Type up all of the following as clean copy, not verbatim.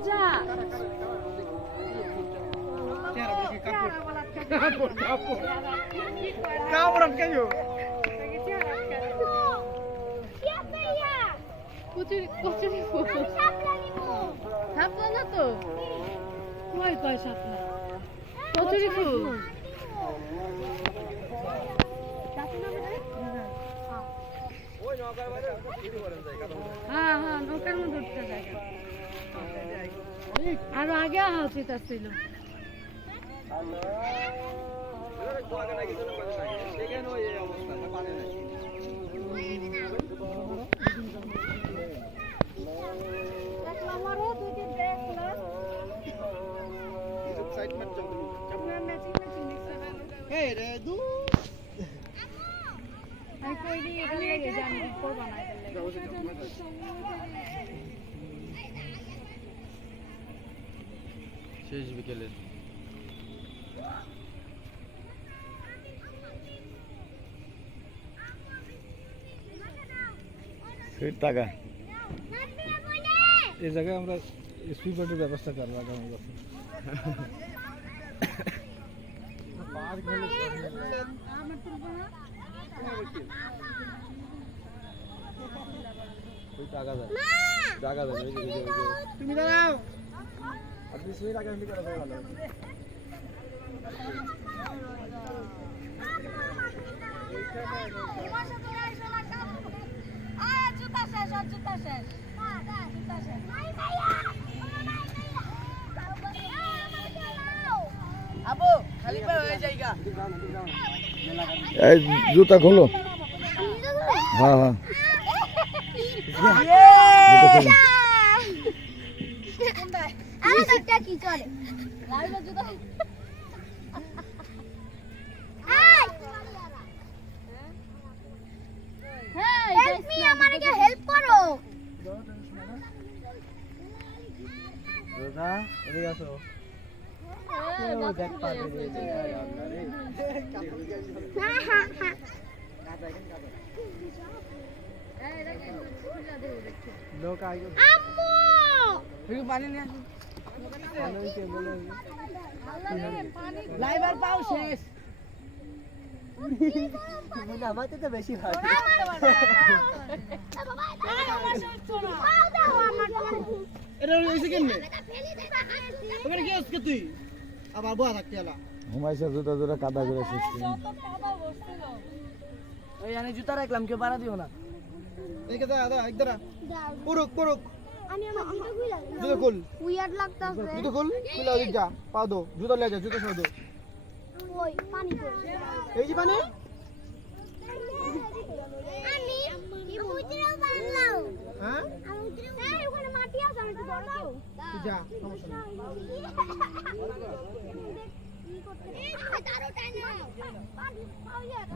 মজা শাপলা না তো কয় কয় শাপলা কচুরি ফুল হ্যাঁ হ্যাঁ নৌকার মধ্যে উঠতে জায়গা আরো আগে আহা উচিত ছিল শেষ বিকেলে টাকা এই জায়গায় আমরা স্পিকারের ব্যবস্থা করবো আগামী বছর তুমি দাঁড়াও আপনি সুই টাকা এমনি করা ভালো জুতা খোলো হ্যাঁ হ্যাঁ হেল্প করো এদিকে আসো লাইবার পাও শেষ আমাদের তো বেশি ভালো এটা হইছে কেমনে তোমার কি আজকে তুই আবার বয়া থাকতে এলা ঘুমাইছে জুতা জুতা কাদা করে শেষ ওই আমি জুতা রাখলাম কেউ বাড়া দিও না এদিকে দাঁড়া একদারা পুরুক পুরুক আমি আমার জুতো খুলে জুতো খুল উইয়ার্ড লাগতাছে জুতো খুল খুলে ওদিক যা পা দো জুতো লে যা জুতো সহ দো ওই পানি পড়ছে এই যে পানি আমি উতরেও বাংলাও হ্যাঁ আমি উতরেও এই ওখানে মাটি আছে আমি একটু বড় দাও তুই যা সমস্যা নেই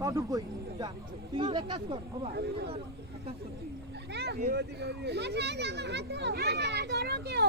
পা ঢুক কই যা তুই এক কাজ কর বাবা এক কাজ কর তুই মাশাআল্লাহ আমার হাত ধরো কেউ